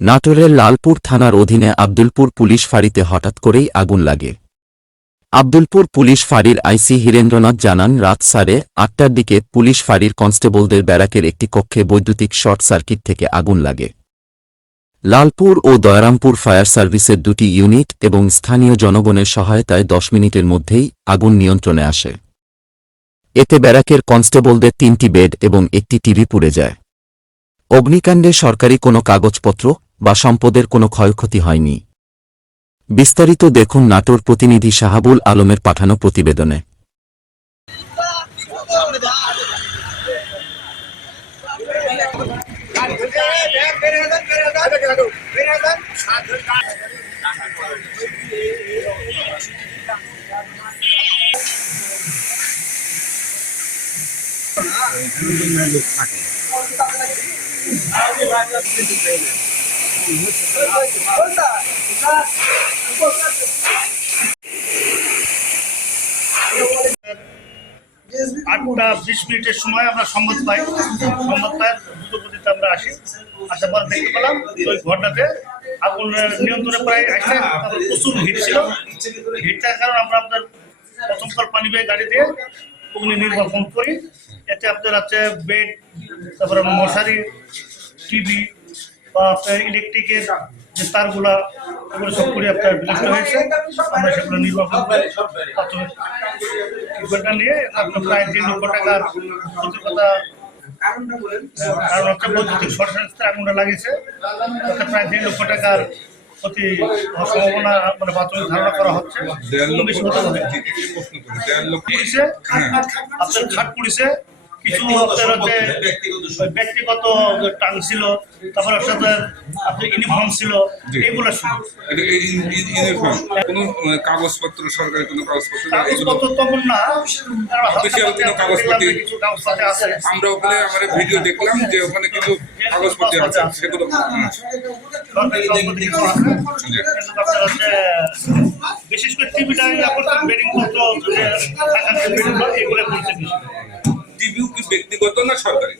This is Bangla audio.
নাটোরের লালপুর থানার অধীনে আব্দুলপুর পুলিশ ফাঁড়িতে হঠাৎ করেই আগুন লাগে। আব্দুলপুর পুলিশ ফাঁড়ির আইসি হীরেন্দ্রনাথ জানান, রাত সাড়ে আটটার দিকে পুলিশ ফাঁড়ির কনস্টেবলদের ব্যারাকের একটি কক্ষে বৈদ্যুতিক শর্ট সার্কিট থেকে আগুন লাগে। লালপুর ও দয়রামপুর ফায়ার সার্ভিসের দুটি ইউনিট এবং স্থানীয় জনগণের সহায়তায় দশ মিনিটের মধ্যেই আগুন নিয়ন্ত্রণে আসে। এতে ব্যারাকের কনস্টেবলদের তিনটি বেড এবং একটি টিভি পুড়ে যায়। অগ্নিকাণ্ডে সরকারি কোনো কাগজপত্র বা সম্পদের কোনো ক্ষয়ক্ষতি হয়নি। বিস্তারিত দেখুন নাটোর প্রতিনিধি শাহাবুল আলমের পাঠানো প্রতিবেদনে। আটটা বিশ মিনিটের সময় আমরা সংবাদ পাই। সংবাদ পাই দ্রুতগতিতে আমরা আসি। আসার পর দেখতে পেলাম। ওই ঘরটাতে আগুন নিয়ন্ত্রণে প্রায় আসে প্রচুর হিট ছিল। হিট থাকার কারণে আমরা আপনার প্রথম কল পানি পেয়ে গাড়ি দিয়ে অগ্নি নির্বাপন করি। এতে আপনার আছে বেড, তারপরে মশারি, টিভি বা আপনার ইলেকট্রিকের যে তারগুলা এগুলো সব করে আপনার বিনষ্ট হয়েছে। আমরা সেগুলো করে প্রাথমিক নিয়ে আপনার প্রায় তিন লক্ষ টাকার প্রতিকতা কারণ হচ্ছে বৈদ্যুতিক শর্ট আগুনটা লাগিয়েছে। প্রায় দেড় লক্ষ টাকার ক্ষতি সম্ভাবনা মানে প্রাথমিক ধারণা করা হচ্ছে। পুলিশে আপনার খাট পুলিশে কিছু আপনার ব্যক্তিগত টাং ছিল তারপর সাথে আপনার ইউনিফর্ম ছিল এগুলো ছিল। এটা এই ইউ- ইউ- ইউনিফর্ম কোনো কাগজপত্র সরকারি কোনো কাগজপত্র না। কোনো আমরা ওখানে আমার ভিডিও দেখলাম যে ওখানে কিছু কাগজপত্র আছে সেগুলো হচ্ছে বিশেষ করে টিভিটা বেডিং পত্র এগুলো করছে টিভিও ব্যক্তিগত না সরকারি?